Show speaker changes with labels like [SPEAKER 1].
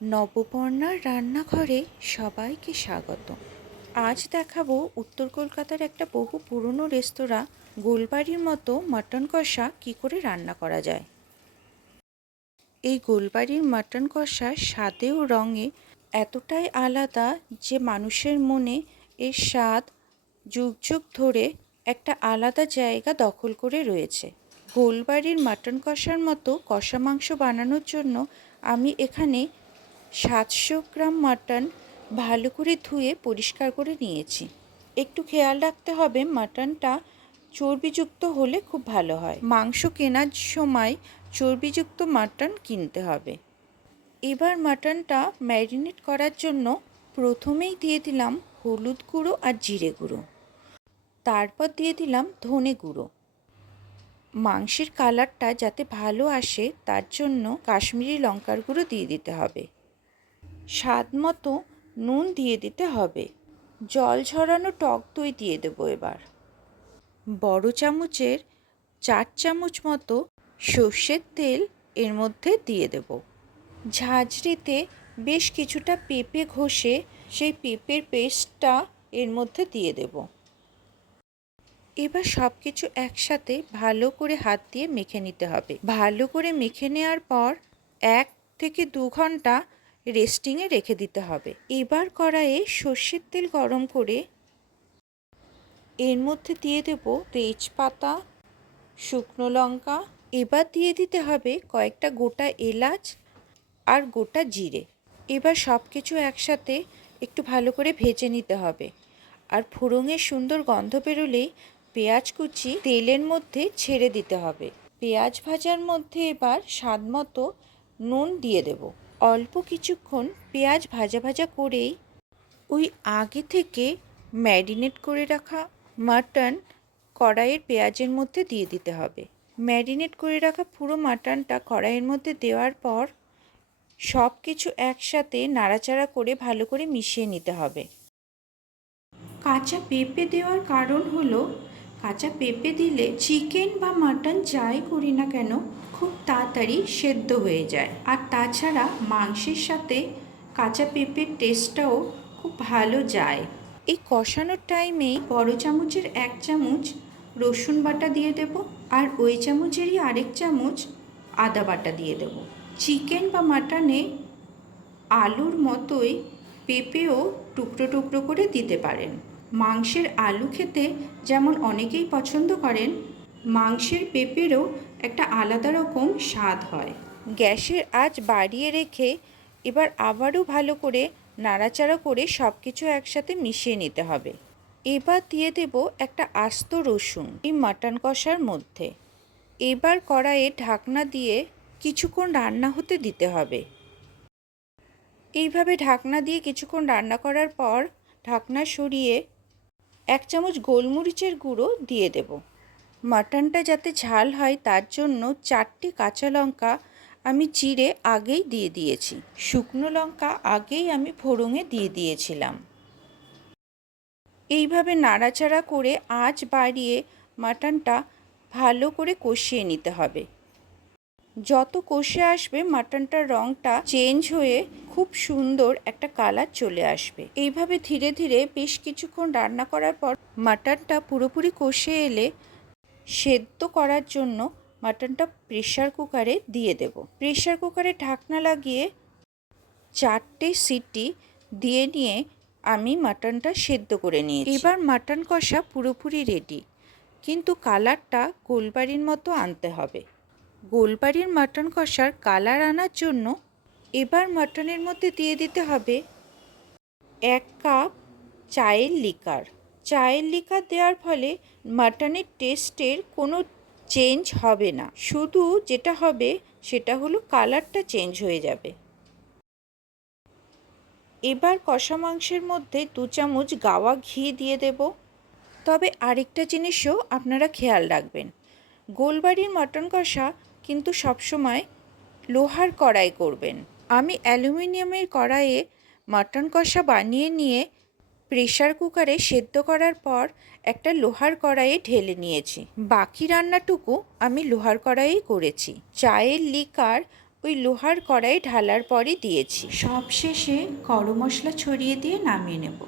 [SPEAKER 1] নবপর্ণার রান্নাঘরে সবাইকে স্বাগত। আজ দেখাবো উত্তর কলকাতার একটা বহু পুরনো রেস্তোরাঁ, গোলবাড়ির মতো মাটন কষা কী করে রান্না করা যায়। এই গোলবাড়ির মাটন কষা স্বাদে ও রঙে এতটাই আলাদা যে মানুষের মনে এর স্বাদ যুগ যুগ ধরে একটা আলাদা জায়গা দখল করে রয়েছে। গোলবাড়ির মাটন কষার মতো কষা মাংস বানানোর জন্য আমি এখানে সাতশো গ্রাম মাটন ভালো করে ধুয়ে পরিষ্কার করে নিয়েছি। একটু খেয়াল রাখতে হবে মাটনটা চর্বিযুক্ত হলে খুব ভালো হয়। মাংস কেনার সময় চর্বিযুক্ত মাটন কিনতে হবে। এবার মাটনটা ম্যারিনেট করার জন্য প্রথমেই দিয়ে দিলাম হলুদ গুঁড়ো আর জিরে গুঁড়ো। তারপর দিয়ে দিলাম ধনে গুঁড়ো। মাংসের কালারটা যাতে ভালো আসে তার জন্য কাশ্মীরি লঙ্কার গুঁড়ো দিয়ে দিতে হবে। স্বাদ মতো নুন দিয়ে দিতে হবে। জল ঝরানো টক দই দিয়ে দেবো এবার। বড় চামচের চার চামচ মতো সর্ষের তেল এর মধ্যে দিয়ে দেব। ঝাঁঝরিতে বেশ কিছুটা পেঁপে ঘষে সেই পেঁপের পেস্টটা এর মধ্যে দিয়ে দেব। এবার সব কিছু একসাথে ভালো করে হাত দিয়ে মেখে নিতে হবে। ভালো করে মেখে নেওয়ার পর এক থেকে দু ঘণ্টা রেস্টিংয়ে রেখে দিতে হবে। এবার কড়াইয়ে সর্ষের তেল গরম করে এর মধ্যে দিয়ে দেব তেজপাতা, শুকনো লঙ্কা। এবার দিয়ে দিতে হবে কয়েকটা গোটা এলাচ আর গোটা জিরে। এবার সব কিছু একসাথে একটু ভালো করে ভেজে নিতে হবে। আর ফোড়ঙের সুন্দর গন্ধ বেরোলেই পেঁয়াজ কুচি তেলের মধ্যে ছেড়ে দিতে হবে। পেঁয়াজ ভাজার মধ্যে এবার স্বাদ মতো নুন দিয়ে দেব। অল্প কিছুক্ষণ পেঁয়াজ ভাজা ভাজা করেই ওই আগে থেকে ম্যারিনেট করে রাখা মাটন কড়াইয়ের পেঁয়াজের মধ্যে দিয়ে দিতে হবে। ম্যারিনেট করে রাখা পুরো মাটনটা কড়াইয়ের মধ্যে দেওয়ার পর সব কিছু একসাথে নাড়াচাড়া করে ভালো করে মিশিয়ে নিতে হবে। কাঁচা পেঁপে দেওয়ার কারণ হলো কাঁচা পেঁপে দিলে চিকেন বা মাটন যাই করি না কেন, খুব তাড়াতাড়ি সেদ্ধ হয়ে যায়। আর তাছাড়া মাংসের সাথে কাঁচা পেঁপের টেস্টটাও খুব ভালো যায়। এই কষানোর টাইমে বড় চামচের এক চামচ রসুন বাটা দিয়ে দেব আর ওই চামচেরই আরেক চামচ আদা বাটা দিয়ে দেব। চিকেন বা মাটনে আলুর মতোই পেঁপেও টুকরো টুকরো করে দিতে পারেন। মাংসের আলু খেতে যেমন অনেকেই পছন্দ করেন, মাংসের পেঁপেরও একটা আলাদা রকম স্বাদ হয়। গ্যাসের আঁচ বাড়িয়ে রেখে এবার আবারও ভালো করে নাড়াচাড়া করে সব কিছু একসাথে মিশিয়ে নিতে হবে। এবার দিয়ে দেব একটা আস্ত রসুন এই মাটন কষার মধ্যে। এবার কড়াইয়ে ঢাকনা দিয়ে কিছুক্ষণ রান্না হতে দিতে হবে। এইভাবে ঢাকনা দিয়ে কিছুক্ষণ রান্না করার পর ঢাকনা সরিয়ে এক চামচ গোলমরিচের গুঁড়ো দিয়ে দেব। মাটনটা যাতে ঝাল হয়, তার জন্য চারটি কাঁচা লঙ্কা আমি চিড়ে আগেই দিয়ে দিয়েছি। শুকনো লঙ্কা আগেই আমি ফোড়ঙে দিয়ে দিয়েছিলাম। এইভাবে নাড়াচাড়া করে আঁচ বাড়িয়ে মাটনটা ভালো করে কষিয়ে নিতে হবে। যত কষে আসবে, মাটনটার রঙটা চেঞ্জ হয়ে খুব সুন্দর একটা কালার চলে আসবে। এইভাবে ধীরে ধীরে বেশ কিছুক্ষণ রান্না করার পর মাটনটা পুরোপুরি কষে এলে সেদ্ধ করার জন্য মাটনটা প্রেশার কুকারে দিয়ে দেব। প্রেশার কুকারে ঢাকনা লাগিয়ে চারটে সিটি দিয়ে নিয়ে আমি মাটনটা সেদ্ধ করে নিয়েছি। এবার মাটন কষা পুরোপুরি রেডি কিন্তু কালারটা গোলবাড়ির মতো আনতে হবে। গোলবাড়ির মাটন কষার কালার আনার জন্য এবার মাটনের মধ্যে দিয়ে দিতে হবে এক কাপ চায়ের লিকার। চায়ের লিকার দেওয়ার ফলে মাটনের টেস্টের কোনো চেঞ্জ হবে না। শুধু যেটা হবে সেটা হলো কালারটা চেঞ্জ হয়ে যাবে। এবার কষা মাংসের মধ্যে দু চামচ গাওয়া ঘি দিয়ে দেব। তবে আরেকটা জিনিসও আপনারা খেয়াল রাখবেন। গোলবাড়ির মাটন কষা কিন্তু সবসময় লোহার কড়াই করবেন। আমি অ্যালুমিনিয়ামের কড়াইয়ে মাটন কষা বানিয়ে নিয়ে প্রেশার কুকারে সেদ্ধ করার পর একটা লোহার কড়াইয়ে ঢেলে নিয়েছি। বাকি রান্নাটুকু আমি লোহার কড়াইয়েই করেছি। চায়ের লিকার ওই লোহার কড়াই ঢালার পরই দিয়েছি। সব শেষে গরম মশলা ছড়িয়ে দিয়ে নামিয়ে নেব।